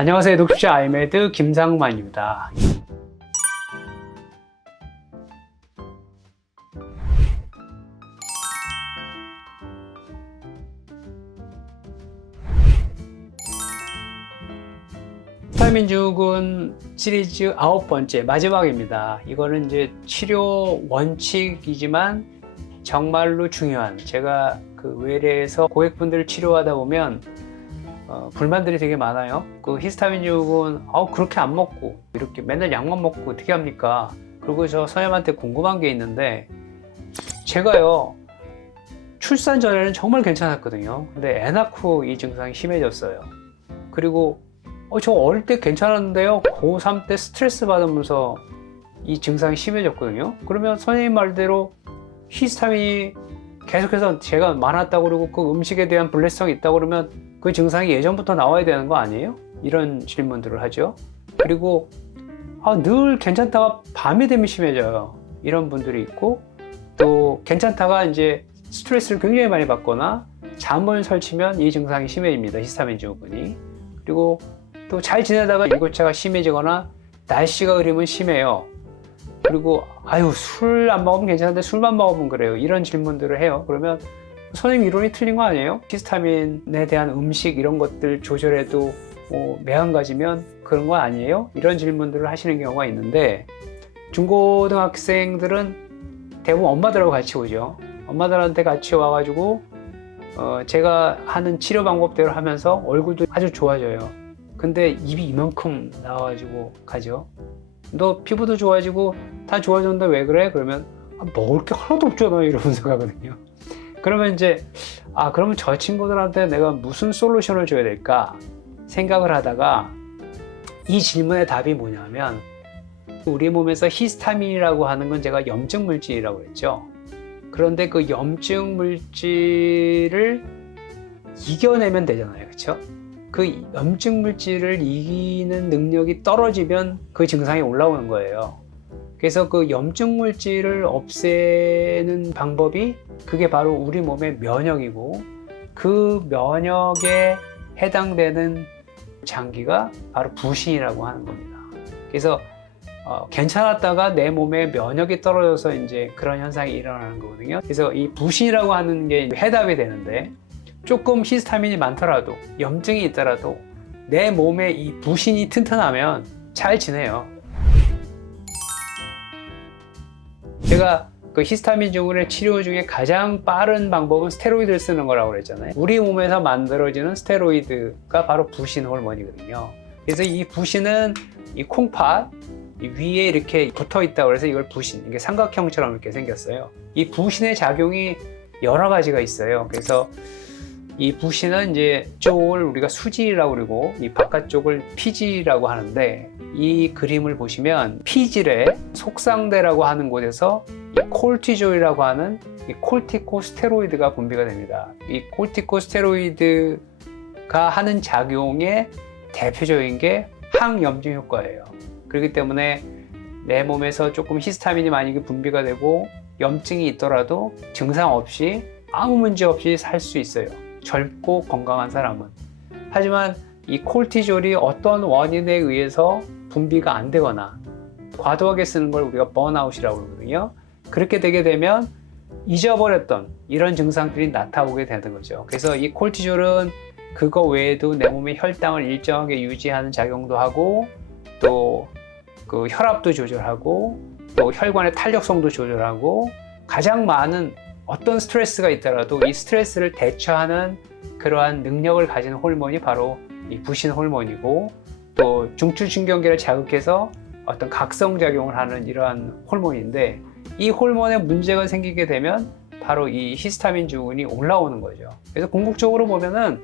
안녕하세요. 독자 아이메드 김상만입니다. 히스타민증후군 시리즈 9번째 마지막입니다. 이거는 이제 치료 원칙이지만 정말로 중요한, 제가 그 외래에서 고객분들을 치료하다 보면 불만들이 되게 많아요. 그 히스타민증후군 그렇게 안 먹고 이렇게 맨날 약만 먹고 어떻게 합니까? 그리고 저 선생님한테 궁금한 게 있는데, 제가요 출산 전에는 정말 괜찮았거든요. 근데 애 낳고 이 증상이 심해졌어요. 그리고 저 어릴 때 괜찮았는데요, 고3 때 스트레스 받으면서 이 증상이 심해졌거든요. 그러면 선생님 말대로 히스타민이 계속해서 제가 많았다고 그러고 그 음식에 대한 불내성이 있다고 그러면 그 증상이 예전부터 나와야 되는 거 아니에요? 이런 질문들을 하죠. 그리고 늘 괜찮다가 밤이 되면 심해져요. 이런 분들이 있고, 또 괜찮다가 이제 스트레스를 굉장히 많이 받거나 잠을 설치면 이 증상이 심해집니다. 히스타민 증후군이. 그리고 또 잘 지내다가 일교차가 심해지거나 날씨가 흐리면 심해요. 그리고 술 안 먹으면 괜찮은데 술만 먹으면 그래요. 이런 질문들을 해요. 그러면 선생님 이론이 틀린 거 아니에요? 히스타민에 대한 음식 이런 것들 조절해도 매한가지면 그런 거 아니에요? 이런 질문들을 하시는 경우가 있는데, 중고등학생들은 대부분 엄마들하고 같이 오죠. 엄마들한테 같이 와가지고 제가 하는 치료 방법대로 하면서 얼굴도 아주 좋아져요. 근데 입이 이만큼 나와가지고 가죠. 너 피부도 좋아지고 다 좋아졌는데 왜 그래? 그러면 먹을 게 하나도 없잖아, 이러면서 가거든요. 그러면 이제 그러면 저 친구들한테 내가 무슨 솔루션을 줘야 될까 생각을 하다가, 이 질문의 답이 뭐냐면, 우리 몸에서 히스타민이라고 하는 건 제가 염증 물질이라고 했죠. 그런데 그 염증 물질을 이겨내면 되잖아요, 그렇죠? 그 염증 물질을 이기는 능력이 떨어지면 그 증상이 올라오는 거예요. 그래서 그 염증 물질을 없애는 방법이, 그게 바로 우리 몸의 면역이고, 그 면역에 해당되는 장기가 바로 부신이라고 하는 겁니다. 그래서 괜찮았다가 내 몸에 면역이 떨어져서 이제 그런 현상이 일어나는 거거든요. 그래서 이 부신이라고 하는 게 해답이 되는데, 조금 히스타민이 많더라도, 염증이 있더라도 내 몸에 이 부신이 튼튼하면 잘 지내요. 제가 그 히스타민 증후군의 치료 중에 가장 빠른 방법은 스테로이드를 쓰는 거라고 그랬잖아요. 우리 몸에서 만들어지는 스테로이드가 바로 부신 호르몬이거든요. 그래서 이 부신은 이 콩팥 위에 이렇게 붙어 있다고 해서 이걸 부신, 이게 삼각형처럼 이렇게 생겼어요. 이 부신의 작용이 여러 가지가 있어요. 그래서 이 부신은 이제 쪽을 우리가 수질이라고 그러고, 이 바깥쪽을 피질이라고 하는데, 이 그림을 보시면 피질의 속상대라고 하는 곳에서 이 콜티졸이라고 하는 이 콜티코스테로이드가 분비가 됩니다. 이 콜티코스테로이드가 하는 작용의 대표적인 게 항염증 효과예요. 그렇기 때문에 내 몸에서 조금 히스타민이 많이 분비가 되고 염증이 있더라도 증상 없이 아무 문제 없이 살 수 있어요. 젊고 건강한 사람은. 하지만 이 콜티졸이 어떤 원인에 의해서 분비가 안 되거나 과도하게 쓰는 걸 우리가 번아웃이라고 그러거든요. 그렇게 되게 되면 잊어버렸던 이런 증상들이 나타오게 되는 거죠. 그래서 이 콜티졸은 그거 외에도 내 몸의 혈당을 일정하게 유지하는 작용도 하고, 또 그 혈압도 조절하고, 또 혈관의 탄력성도 조절하고, 가장 많은 어떤 스트레스가 있더라도 이 스트레스를 대처하는 그러한 능력을 가진 호르몬이 바로 이 부신 호르몬이고, 또 중추신경계를 자극해서 어떤 각성작용을 하는 이러한 호르몬인데, 이 호르몬에 문제가 생기게 되면 바로 이 히스타민 증후군이 올라오는 거죠. 그래서 궁극적으로 보면은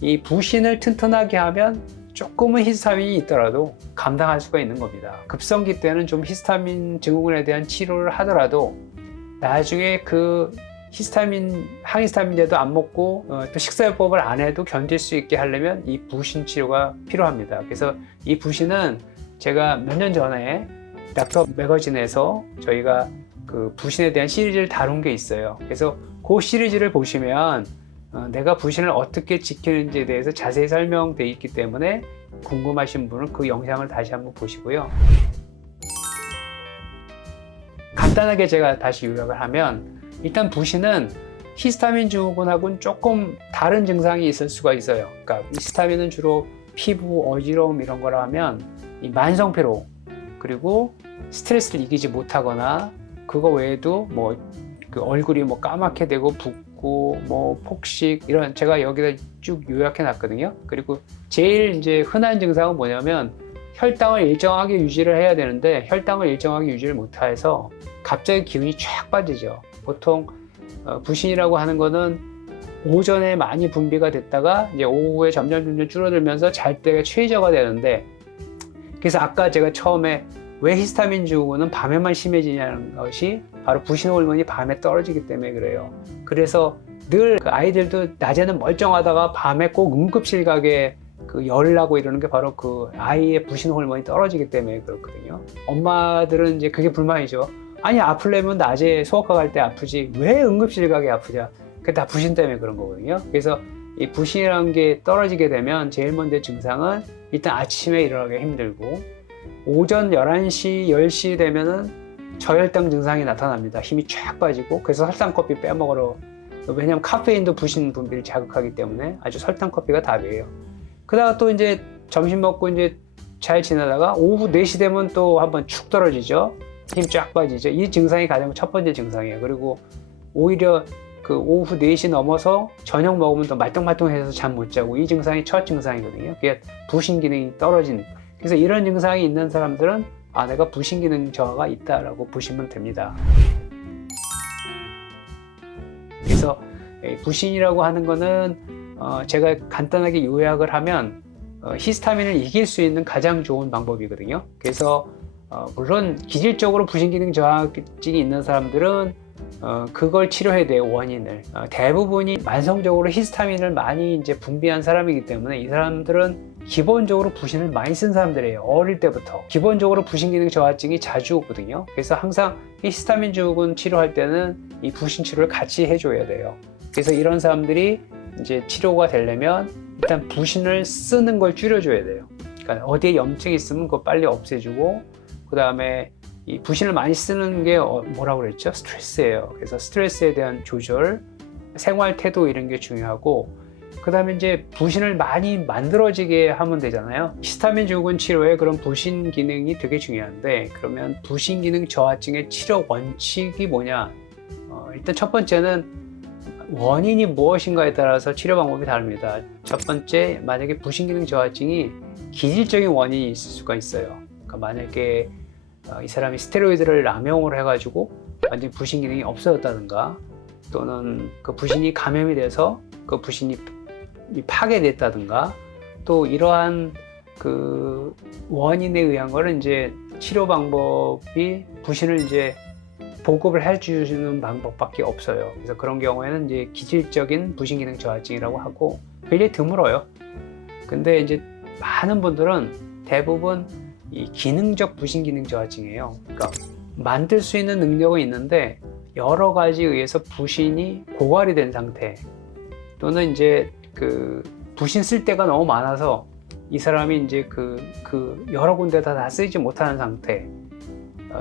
이 부신을 튼튼하게 하면 조금은 히스타민이 있더라도 감당할 수가 있는 겁니다. 급성기 때는 좀 히스타민 증후군에 대한 치료를 하더라도 나중에 그 항히스타민제도 안 먹고 또 식사요법을 안 해도 견딜 수 있게 하려면 이 부신 치료가 필요합니다. 그래서 이 부신은 제가 몇 년 전에 닥터 매거진에서 저희가 그 부신에 대한 시리즈를 다룬 게 있어요. 그래서 그 시리즈를 보시면 내가 부신을 어떻게 지키는지에 대해서 자세히 설명되어 있기 때문에 궁금하신 분은 그 영상을 다시 한번 보시고요. 간단하게 제가 다시 요약을 하면, 일단 부신은 히스타민 증후군하고는 조금 다른 증상이 있을 수가 있어요. 그러니까 히스타민은 주로 피부 어지러움 이런 거라 하면 이 만성 피로, 그리고 스트레스를 이기지 못하거나, 그거 외에도 뭐 그 얼굴이 뭐 까맣게 되고 붓고 뭐 폭식, 이런, 제가 여기다 쭉 요약해 놨거든요. 그리고 제일 이제 흔한 증상은 뭐냐면 혈당을 일정하게 유지를 해야 되는데 혈당을 일정하게 유지를 못해서 갑자기 기운이 쫙 빠지죠. 보통 부신이라고 하는 거는 오전에 많이 분비가 됐다가 이제 오후에 점점 줄어들면서 잘 때가 최저가 되는데, 그래서 아까 제가 처음에 왜 히스타민 증후군은 밤에만 심해지냐는 것이 바로 부신 호르몬이 밤에 떨어지기 때문에 그래요. 그래서 늘 그 아이들도 낮에는 멀쩡하다가 밤에 꼭 응급실 가게 그 열 나고 이러는 게 바로 그 아이의 부신 호르몬이 떨어지기 때문에 그렇거든요. 엄마들은 이제 그게 불만이죠. 아니, 아플려면 낮에 수학과 갈 때 아프지 왜 응급실 가게 아프냐. 그게 다 부신 때문에 그런 거거든요. 그래서 이 부신이라는 게 떨어지게 되면 제일 먼저 증상은 일단 아침에 일어나기 힘들고, 오전 11시, 10시 되면은 저혈당 증상이 나타납니다. 힘이 쫙 빠지고, 그래서 설탕 커피 빼먹으러, 왜냐면 카페인도 부신 분비를 자극하기 때문에 아주 설탕 커피가 답이에요. 그러다가 또 이제 점심 먹고 이제 잘 지내다가 오후 4시 되면 또 한번 축 떨어지죠. 힘 쫙 빠지죠. 이 증상이 가장 첫 번째 증상이에요. 그리고 오히려 그 오후 4시 넘어서 저녁 먹으면 또 말똥말똥해서 잠 못 자고, 이 증상이 첫 증상이거든요. 그게 부신 기능이 떨어진. 그래서 이런 증상이 있는 사람들은 내가 부신 기능 저하가 있다라고 보시면 됩니다. 그래서 부신이라고 하는 거는 제가 간단하게 요약을 하면 히스타민을 이길 수 있는 가장 좋은 방법이거든요. 그래서 물론 기질적으로 부신 기능 저하증이 있는 사람들은 그걸 치료해야 돼요, 원인을. 대부분이 만성적으로 히스타민을 많이 이제 분비한 사람이기 때문에 이 사람들은 기본적으로 부신을 많이 쓴 사람들이에요. 어릴 때부터. 기본적으로 부신 기능 저하증이 자주 오거든요. 그래서 항상 히스타민 증후군 치료할 때는 이 부신 치료를 같이 해줘야 돼요. 그래서 이런 사람들이 이제 치료가 되려면 일단 부신을 쓰는 걸 줄여줘야 돼요. 그러니까 어디에 염증이 있으면 그거 빨리 없애주고, 그 다음에 이 부신을 많이 쓰는 게 뭐라고 그랬죠? 스트레스예요. 그래서 스트레스에 대한 조절, 생활 태도 이런 게 중요하고, 그 다음에 이제 부신을 많이 만들어지게 하면 되잖아요. 히스타민 증후군 치료에 그런 부신 기능이 되게 중요한데, 그러면 부신 기능 저하증의 치료 원칙이 뭐냐? 일단 첫 번째는 원인이 무엇인가에 따라서 치료 방법이 다릅니다. 첫 번째, 만약에 부신 기능 저하증이 기질적인 원인이 있을 수가 있어요. 그러니까 만약에 이 사람이 스테로이드를 남용을 해가지고 완전히 부신 기능이 없어졌다든가, 또는 그 부신이 감염이 돼서 그 부신이 파괴됐다든가, 또 이러한 그 원인에 의한 거는 이제 치료 방법이 부신을 이제 보급을 해주는 방법밖에 없어요. 그래서 그런 경우에는 이제 기질적인 부신 기능 저하증이라고 하고 굉장히 드물어요. 근데 이제 많은 분들은 대부분 이 기능적 부신 기능 저하증이에요. 그러니까 만들 수 있는 능력은 있는데 여러 가지에 의해서 부신이 고갈이 된 상태, 또는 이제 그 부신 쓸 때가 너무 많아서 이 사람이 이제 그 여러 군데다 다 쓰지 못하는 상태,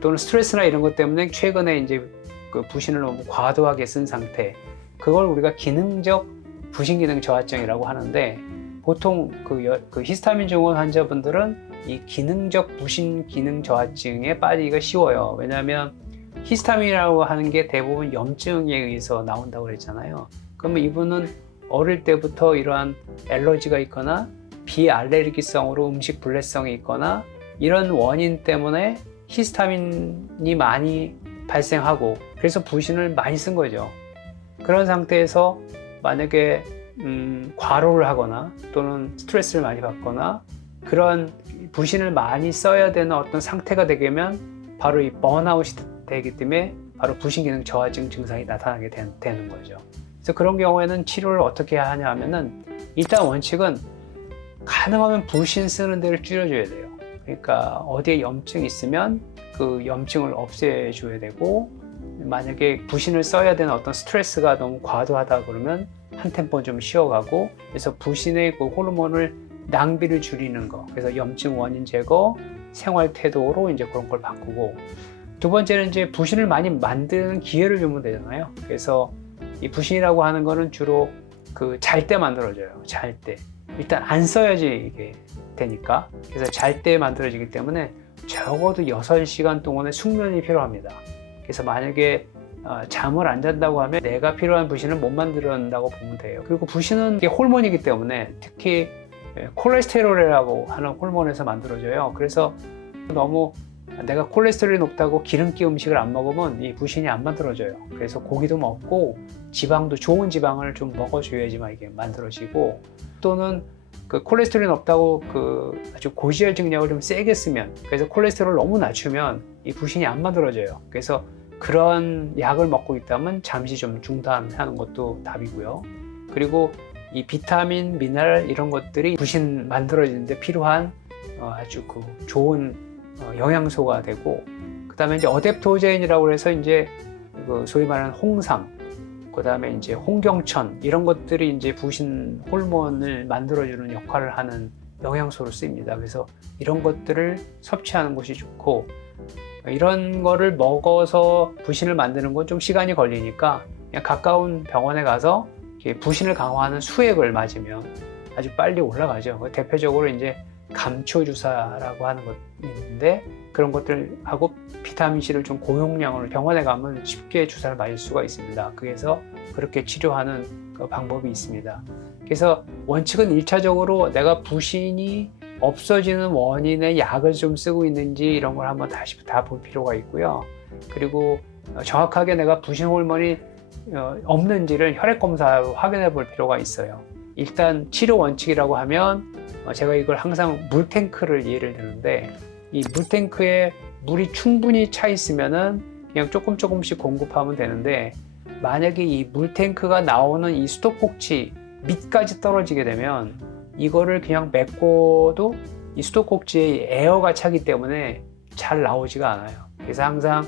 또는 스트레스나 이런 것 때문에 최근에 이제 그 부신을 너무 과도하게 쓴 상태, 그걸 우리가 기능적 부신 기능 저하증이라고 하는데, 보통 그 히스타민 증후군 환자분들은 이 기능적 부신 기능 저하증에 빠지기가 쉬워요. 왜냐하면 히스타민이라고 하는 게 대부분 염증에 의해서 나온다고 그랬잖아요. 그러면 이분은 어릴 때부터 이러한 알러지가 있거나 비알레르기성으로 음식 불내성이 있거나 이런 원인 때문에 히스타민이 많이 발생하고, 그래서 부신을 많이 쓴 거죠. 그런 상태에서 만약에 과로를 하거나 또는 스트레스를 많이 받거나 그런 부신을 많이 써야 되는 어떤 상태가 되면 바로 이 번아웃이 되기 때문에 바로 부신 기능 저하증 증상이 나타나게 되는 거죠. 그래서 그런 경우에는 치료를 어떻게 하냐 하면은, 일단 원칙은 가능하면 부신 쓰는 데를 줄여줘야 돼요. 그러니까 어디에 염증이 있으면 그 염증을 없애줘야 되고, 만약에 부신을 써야 되는 어떤 스트레스가 너무 과도하다 그러면 한 템포 좀 쉬어가고, 그래서 부신의 그 호르몬을 낭비를 줄이는 거, 그래서 염증 원인 제거, 생활 태도로 이제 그런 걸 바꾸고, 두 번째는 이제 부신을 많이 만드는 기회를 주면 되잖아요. 그래서 이 부신이라고 하는 거는 주로 그 잘 때 만들어져요. 잘 때. 일단 안 써야지 이게 되니까. 그래서 잘 때 만들어지기 때문에 적어도 6시간 동안의 숙면이 필요합니다. 그래서 만약에 잠을 안 잔다고 하면 내가 필요한 부신을 못 만든다고 보면 돼요. 그리고 부신은 이게 호르몬이기 때문에 특히 콜레스테롤이라고 하는 호르몬에서 만들어져요. 그래서 너무 내가 콜레스테롤이 높다고 기름기 음식을 안 먹으면 이 부신이 안 만들어져요. 그래서 고기도 먹고 지방도 좋은 지방을 좀 먹어줘야지만 이게 만들어지고, 또는 그 콜레스테롤이 높다고 그 아주 고지혈증 약을 좀 세게 쓰면, 그래서 콜레스테롤을 너무 낮추면 이 부신이 안 만들어져요. 그래서 그런 약을 먹고 있다면 잠시 좀 중단하는 것도 답이고요. 그리고 이 비타민, 미네랄 이런 것들이 부신 만들어지는데 필요한 아주 그 좋은 영양소가 되고, 그 다음에 이제 어댑토제인이라고 해서 이제 그 소위 말하는 홍삼, 그 다음에 이제 홍경천 이런 것들이 이제 부신 호르몬을 만들어주는 역할을 하는 영양소로 쓰입니다. 그래서 이런 것들을 섭취하는 것이 좋고, 이런 거를 먹어서 부신을 만드는 건 좀 시간이 걸리니까 그냥 가까운 병원에 가서 부신을 강화하는 수액을 맞으면 아주 빨리 올라가죠. 대표적으로 이제 감초 주사라고 하는 것이 있는데, 그런 것들하고 비타민C를 좀 고용량으로 병원에 가면 쉽게 주사를 맞을 수가 있습니다. 그래서 그렇게 치료하는 그 방법이 있습니다. 그래서 원칙은 1차적으로 내가 부신이 없어지는 원인의 약을 좀 쓰고 있는지 이런 걸 한번 다시 다 볼 필요가 있고요. 그리고 정확하게 내가 부신 호르몬이 없는지를 혈액 검사로 확인해 볼 필요가 있어요. 일단 치료 원칙이라고 하면 제가 이걸 항상 물탱크를 예를 드는데, 이 물탱크에 물이 충분히 차 있으면은 그냥 조금씩 공급하면 되는데, 만약에 이 물탱크가 나오는 이 수도꼭지 밑까지 떨어지게 되면 이거를 그냥 메꿔도 이 수도꼭지에 에어가 차기 때문에 잘 나오지가 않아요. 그래서 항상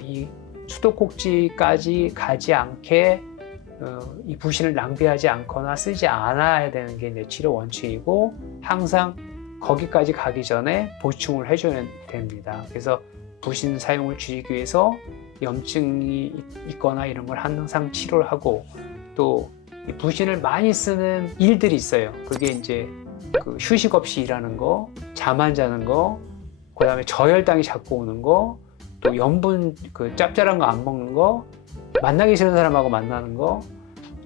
이 수도꼭지까지 가지 않게 이 부신을 낭비하지 않거나 쓰지 않아야 되는 게 이제 치료 원칙이고, 항상 거기까지 가기 전에 보충을 해줘야 됩니다. 그래서 부신 사용을 줄이기 위해서 염증이 있거나 이런 걸 항상 치료를 하고, 또 부신을 많이 쓰는 일들이 있어요. 그게 이제 그 휴식 없이 일하는 거, 잠 안 자는 거, 그 다음에 저혈당이 자꾸 오는 거, 또 염분 그 짭짤한 거 안 먹는 거, 만나기 싫은 사람하고 만나는 거,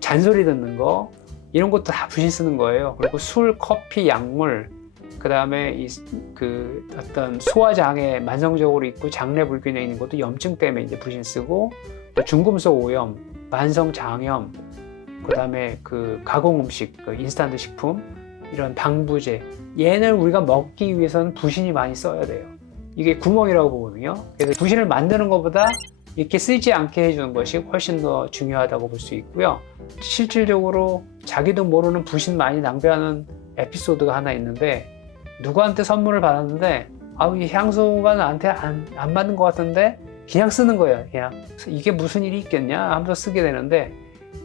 잔소리 듣는 거, 이런 것도 다 부신 쓰는 거예요. 그리고 술, 커피, 약물, 그 다음에 그 어떤 소화장애 만성적으로 있고 장내 불균형 있는 것도 염증 때문에 이제 부신 쓰고, 또 중금속 오염, 만성 장염, 그 다음에 그 가공 음식, 그 인스턴트 식품, 이런 방부제, 얘는 우리가 먹기 위해서는 부신이 많이 써야 돼요. 이게 구멍이라고 보거든요. 그래서 부신을 만드는 것보다 이렇게 쓰지 않게 해주는 것이 훨씬 더 중요하다고 볼 수 있고요. 실질적으로 자기도 모르는 부신 많이 낭비하는 에피소드가 하나 있는데, 누구한테 선물을 받았는데 이 향수가 나한테 안 맞는 것 같은데 그냥 쓰는 거예요. 그냥 이게 무슨 일이 있겠냐 하면서 쓰게 되는데,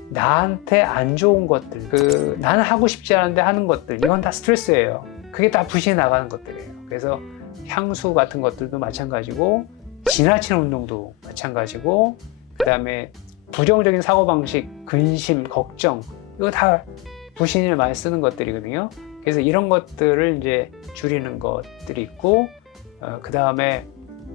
나한테 안 좋은 것들, 나는 하고 싶지 않은데 하는 것들, 이건 다 스트레스예요. 그게 다 부신이 나가는 것들이에요. 그래서 향수 같은 것들도 마찬가지고, 지나치는 운동도 마찬가지고, 그 다음에 부정적인 사고방식, 근심, 걱정, 이거 다 부신을 많이 쓰는 것들이거든요. 그래서 이런 것들을 이제 줄이는 것들이 있고, 그 다음에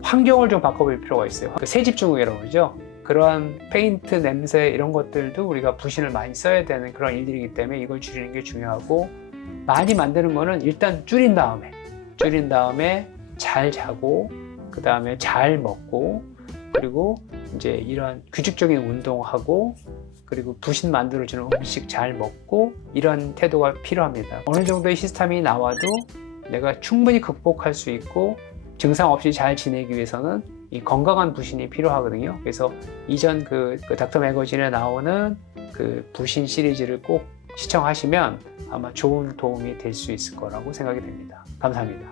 환경을 좀 바꿔볼 필요가 있어요. 그 새집중후개라고 그러죠. 그러한 페인트, 냄새 이런 것들도 우리가 부신을 많이 써야 되는 그런 일들이기 때문에 이걸 줄이는 게 중요하고, 많이 만드는 거는 일단 줄인 다음에 잘 자고, 그 다음에 잘 먹고, 그리고 이제 이런 규칙적인 운동하고, 그리고 부신 만들어주는 음식 잘 먹고, 이런 태도가 필요합니다. 어느 정도의 히스타민이 나와도 내가 충분히 극복할 수 있고 증상 없이 잘 지내기 위해서는 이 건강한 부신이 필요하거든요. 그래서 이전 그 닥터 매거진에 나오는 그 부신 시리즈를 꼭 시청하시면 아마 좋은 도움이 될 수 있을 거라고 생각이 됩니다. 감사합니다.